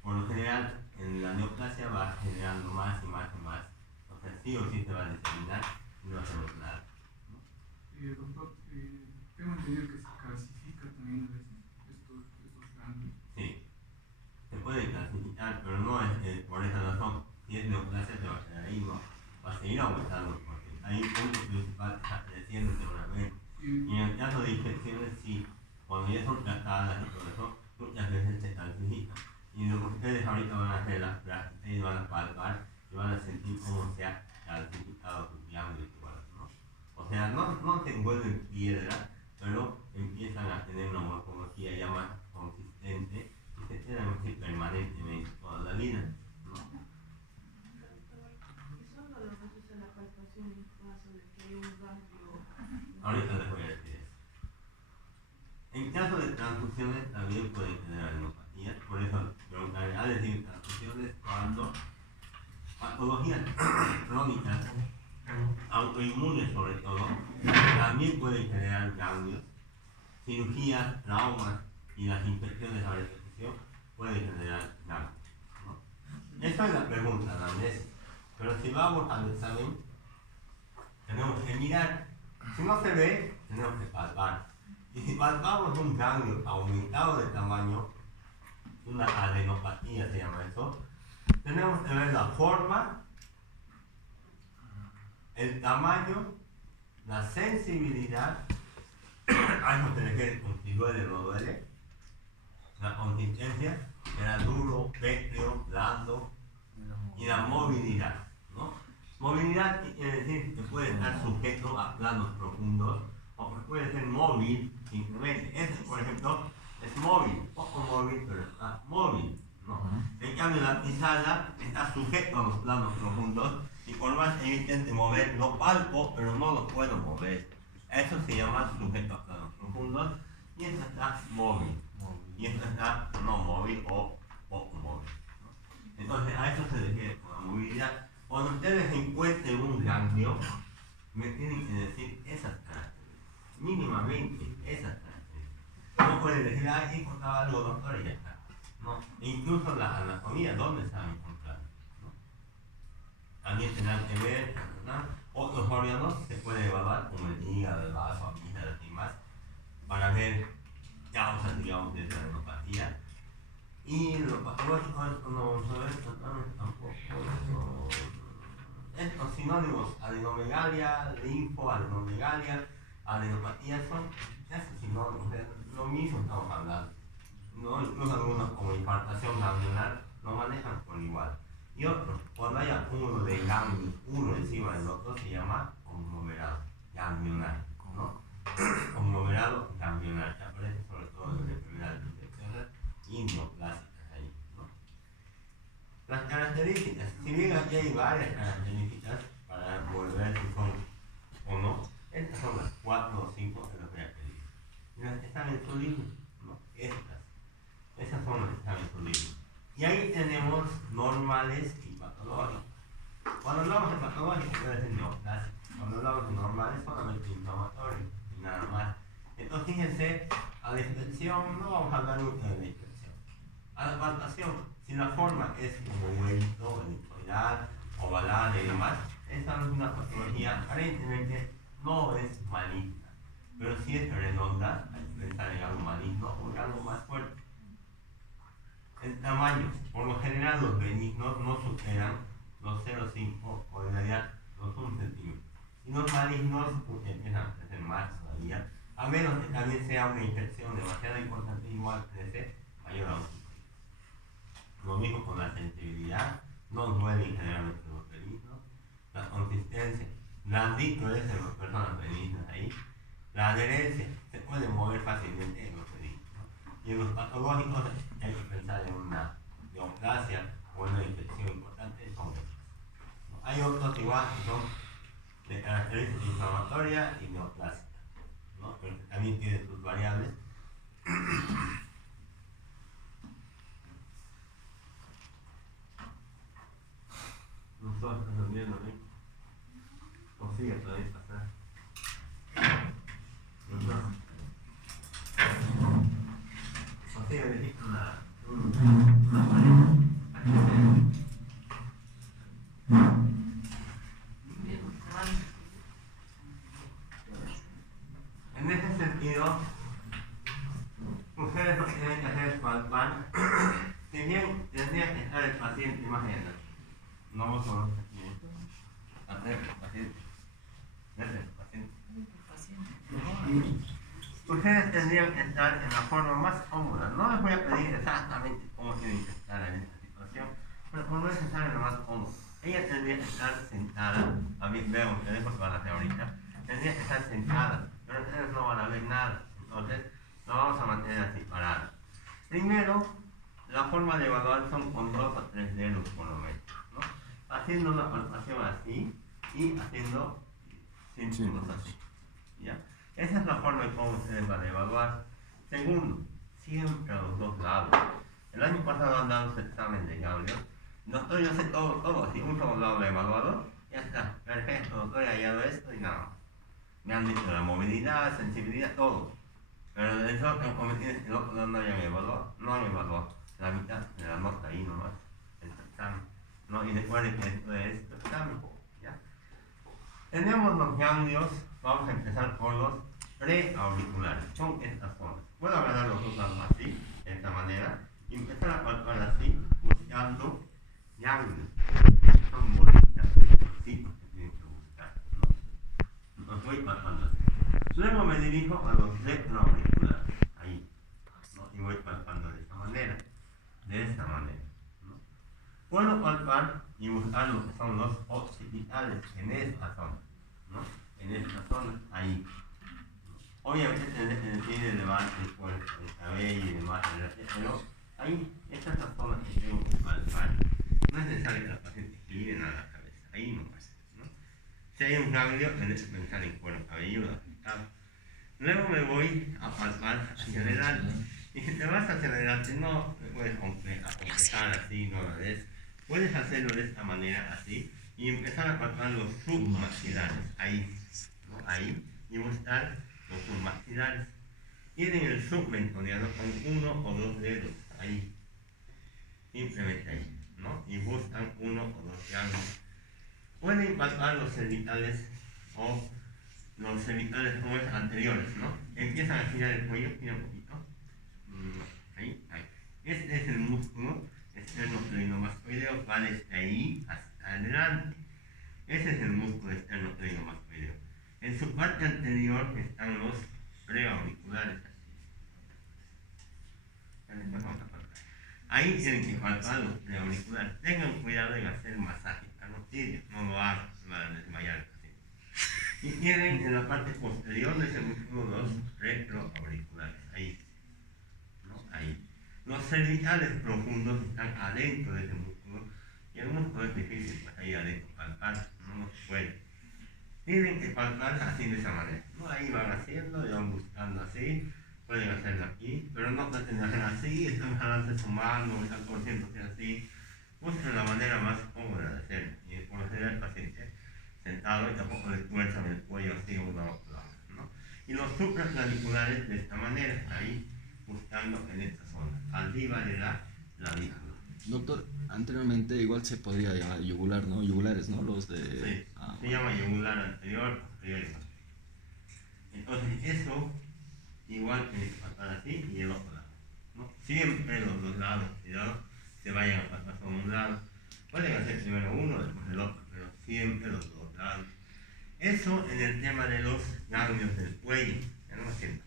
por lo general en la neoplasia va generando más y más y más. O sea, sí o sí se va a diseminar y no hacemos nada, ¿no? Doctor, tengo entendido que se calcifica también a veces estos ganglios. Sí, se puede clasificar, pero no es por esa razón. Si es neoplasia, se va a quedar ahí, no va a seguir aumentando, porque hay un punto principal que está creciendo seguramente. Y en el caso de infecciones, sí, cuando ya son tratadas y todo eso, muchas veces se calcifican. Y lo que ustedes ahorita van a hacer las prácticas y van a palpar y van a sentir cómo se ha calcificado sus ganglios igual, ¿no? O sea, no se envuelven piedra, pero empiezan a tener una morfología ya más consistente y se quedan así permanentemente toda la vida, ¿no? ¿Y son dolorosos en la palpación en caso de que haya un ganglio? Ahorita les voy a decir eso. En caso de transfusiones también pueden tener adenopatías, por eso preguntaré a decir transfusiones cuando patologías crónicas, autoinmunes sobre todo, también pueden generar ganglios, cirugías, traumas y las infecciones a repetición pueden generar ganglios, ¿no? Esa es la pregunta, la amnesia. Pero si vamos al examen, tenemos que mirar. Si no se ve, tenemos que palpar. Y si palpamos un ganglio aumentado de tamaño, una adenopatía se llama eso, tenemos que ver la forma, el tamaño, la sensibilidad, a eso se refiere con si duele o no duele, la consistencia, era duro, pétreo, blando, y la movilidad, ¿no? Movilidad quiere decir que puede estar sujeto a planos profundos o que puede ser móvil simplemente. Este, por ejemplo, es móvil, poco móvil, pero está móvil, ¿no? En cambio, la pisada está sujeto a los planos profundos y por más que intente mover, lo palpo, pero no lo puedo mover. Eso se llama sujeto a planos profundos y esto está móvil. Y esto está no móvil o poco móvil, ¿no? Entonces, a eso se refiere con la movilidad. Cuando ustedes encuentren un ganglio, me tienen que decir esas características, mínimamente esas características. No pueden decir, he encontrado algo, doctor, y ya está. No, incluso la anatomía, ¿dónde se han encontrado? ¿No? También tendrán que ver, ¿no? Otros órganos se puede evaluar, como el hígado, el vaso, amígdalas y más, para ver causas, digamos, de esa adenopatía. Y lo patológico no sabemos tampoco. Estos sinónimos, adenomegalia, adenomegalia, adenopatía, son esos sinónimos, lo mismo estamos hablando. ¿No? Incluso algunos como infartación ganglionar lo manejan por igual. Y otros, cuando hay acúmulo de ganglios uno encima del otro, se llama conglomerado ganglionar, ¿no? Conglomerado ganglionar, que aparece sobre todo en enfermedades infecciosas y neoplásicas ahí, ¿no? Las características, si bien aquí hay varias características para volver si son o no, estas son las 4 o 5 de las características. Y las que están en su libro, ¿no? Esas son las que están en su libro. Y ahí tenemos normales y patológicos. Cuando hablamos de patológicos puede ser neoplásico. Cuando hablamos de normales solamente inflamatorios y nada más. Entonces fíjense, a la infección no vamos a hablar mucho de la infección. A la palpación, si la forma es como huevito, elipsoidal, ovalada y demás, esta es una patología aparentemente no es maligna, pero sí es redonda, al pensar en algo maligno o en algo más fuerte. El tamaño, por lo general los benignos no superan los 0,5 o en realidad los 1 centímetro. Y los malignos empiezan a crecer más todavía, a menos que también sea una infección demasiado importante, igual crece mayor a 1 centímetro. Lo mismo con la sensibilidad, no duelen generalmente los benignos, la consistencia, blandito es en las personas benignas ahí, la adherencia se puede mover fácilmente en los benignos, ¿no? Y en los patológicos hay que pensar en una neoplasia o una infección importante, son estos, ¿no? Hay otros igual que son de característica inflamatoria y neoplásica, ¿no? Pero que también tienen sus variables. Nosotros estamos viendo, ¿eh? Consigue todavía pasar. Consigue elegir una en ese sentido, ustedes lo que tienen que hacer es palpar, si bien tendría que estar el paciente, imagínate, no vos conocen bien, hacer el paciente, ustedes tendrían que estar en la forma más cómoda. No les voy a pedir exactamente cómo tienen que estar en esta situación, pero por lo menos estar en lo más cómodo. Ella tendría que estar sentada, a mí veo ustedes porque van a hacer ahorita, tendría que estar sentada, pero ustedes no van a ver nada, entonces lo vamos a mantener así parada. Primero, la forma de evaluar son con 2 o 3 dedos por lo menos, ¿no? Haciendo una palpación así y haciendo círculos así, ¿ya? Esa es la forma en cómo ustedes van a evaluar. Segundo, siempre a los 2 lados. El año pasado han dado su examen de ganglio. Doctor, yo sé todo. Si un solo lado lo he evaluado, ya está. Perfecto, doctor, he hallado esto y nada más. Me han dicho la movilidad, sensibilidad, todo. Pero eso, como tienes el otro lado no hayan evaluado, no han evaluado la mitad de la nota ahí nomás, el examen. ¿No? Y recuerden que esto es el examen, ¿ya? Tenemos los ganglios, vamos a empezar por los preauriculares, son estas zonas. Puedo agarrar los dos lados así, de esta manera, y empezar a palpar así, buscando ganglios. Son bolitas, sí, que tienen que buscar, ¿no? Los voy palpando así. Luego me dirijo a los retroauriculares, ahí, ¿no? Y voy palpando de esta manera, ¿no? Puedo palpar y buscar lo que son los occipitales en esta zona, ¿no? En esta zona, ahí. Obviamente tiene levante el cabello y demás, pero ahí, esta es la zona que tengo que palpar. No es necesario que la paciente gire nada la cabeza, ahí nomás, ¿no? Si hay un ganglio, tenés que pensar en cuero cabelludo. Luego me voy a palpar hacia adelante. Y si te vas hacia adelante, no puedes completar así, no la ves. Puedes hacerlo de esta manera, así, y empezar a palpar los submaxilares, ahí, ¿no? Ahí, y buscar los submaxilares. Tienen el submentoniano con 1 o 2 dedos, ahí, simplemente ahí, ¿no? Y buscan 1 o 2 ganglios. Pueden palpar los cervicales o los cervicales como es anteriores, ¿no? Empiezan a girar el cuello, gira un poquito, ahí. Este es el músculo esternocleidomastoideo, va desde ahí hasta adelante. Ese es el músculo esternocleidomastoideo. En su parte anterior están los preauriculares, ahí tienen que palpar los preauriculares. Tengan cuidado en hacer masaje carotideo, no lo hagan, van a desmayar el paciente. Y tienen en la parte posterior de ese músculo los retroauriculares, ahí, ¿no? Ahí. Los cervicales profundos están adentro de ese músculo y el músculo es difícil, pues ahí adentro palpar, no se puede. Tienen que palpar así de esa manera, ¿no? Ahí van haciendo y van buscando así, pueden hacerlo aquí, pero no traten de hacer así, están jalando su mano, están conscientes así. Busquen la manera más cómoda de hacerlo y por lo general el paciente sentado y tampoco le tuerzan el cuello así uno a otro lado, ¿no? Y los supraclaviculares de esta manera, ahí buscando en esta zona, arriba de la clavícula, Doctor, anteriormente igual se podría llamar yugular, ¿no? Yugulares, ¿no? Los de... Sí, Ah, se llama yugular anterior, posterior y posterior. Entonces eso igual tiene que pasar así y el otro lado, ¿no? Siempre los dos lados, cuidado, se vayan a pasar por un lado. Pueden hacer primero uno, después el otro, pero siempre los dos lados. Eso en el tema de los ganglios del cuello, ya no me siento.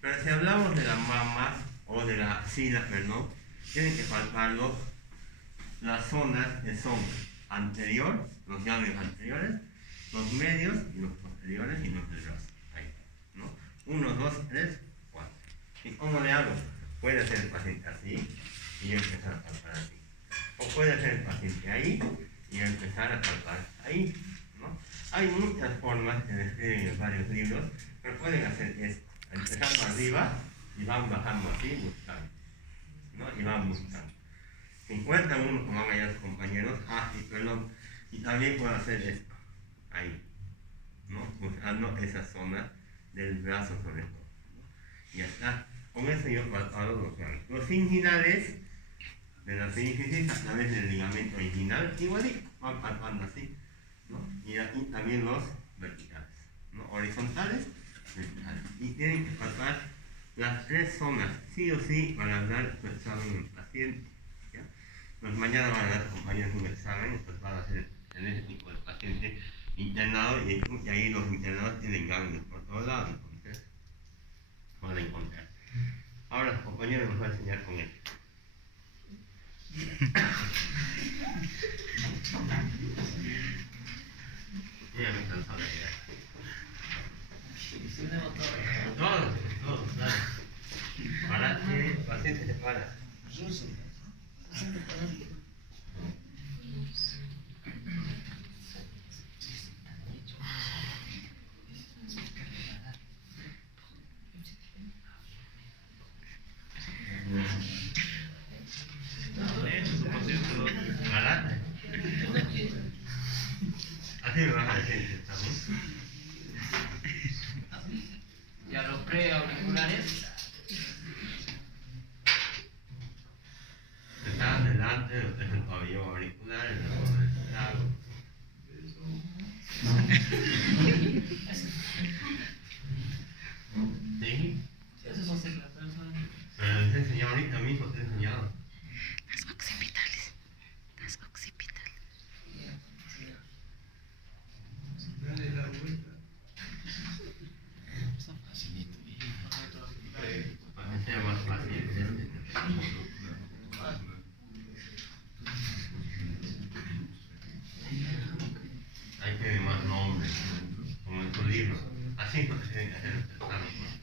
Pero si hablamos de la mama o de la axila, perdón, tienen que palparlos las zonas que son anterior, los ganglios anteriores, los medios y los posteriores y los del brazo. Ahí, ¿no? 1, 2, 3, 4. ¿Y cómo le hago? Puede hacer el paciente así y yo empezar a palpar así. O puede hacer el paciente ahí y yo empezar a palpar ahí, ¿no? Hay muchas formas que describen en varios libros, pero pueden hacer esto, empezando arriba y van bajando así, buscando, ¿no? Y van buscando. Si encuentran uno, como hagan ya sus compañeros, perdón, y también pueden hacer esto, ahí, ¿no? Buscando esa zona del brazo sobre todo, ¿no? Y ya está. Con eso yo palpado los ganglios. Los inguinales de la sínfisis a través del ligamento inguinal, igualito, van palpando así, ¿no? Y aquí también los verticales, ¿no? Horizontales, verticales. Y tienen que palpar las tres zonas, sí o sí, para dar su examen en el paciente. ¿Ya? Pues mañana van a dar compañeros un examen, entonces van a hacer en ese tipo de paciente internado y ahí los internados tienen ganglios por todos lados, entonces van a encontrar. Ahora los compañeros nos van a enseñar con él. Ya me he cansado de mirar. Todos, claro. Para que el paciente se para. ¿Para? Así me vas a decir, ¿está bien? ¿Y a los preauriculares? Están delante, lo que es el pabellón auricular, el lado. ¿Sí? Eso no se trata de eso. Pero les he enseñado ahorita mismo, te he enseñado. Las occipitales. Las occipitales. Dale la vuelta. está facilito. Para que sea más fácil. Hay que ver más nombres, como en tu libro. Así no se tienen que hacer los exámenes.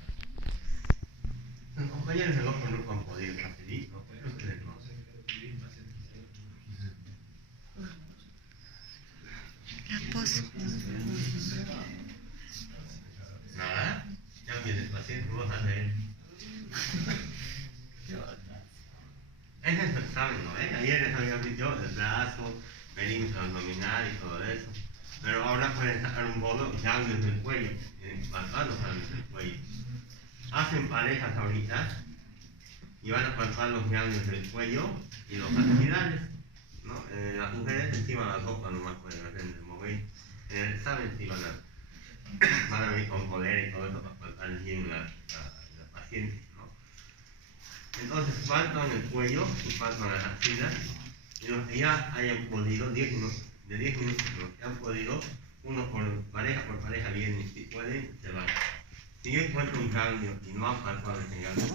Los compañeros de ojo nunca han podido facilito, pero ustedes no. Raposo. Nada, ya vienes paciente, vos vas a leer. Ese es el examen, ¿no? Ayer les había dicho el brazo, perímetro abdominal y todo eso. Pero ahora pueden sacar un bolo ganglios del cuello, palpar los ganglios del cuello. Hacen parejas ahorita y van a palpar los ganglios del cuello y los axilares, ¿no? Las mujeres encima de la ropa nomás pueden hacer en el momento. En el examen sí van a venir con poder y todo eso para palpar bien la paciente, ¿no? Entonces palpan el cuello y palpan las axilas y los que ya hayan podido, 10 minutos, de 10 minutos, los que han podido, uno por pareja vienen, si pueden, se van. Si yo encuentro un ganglio y no han palpado ese ganglio,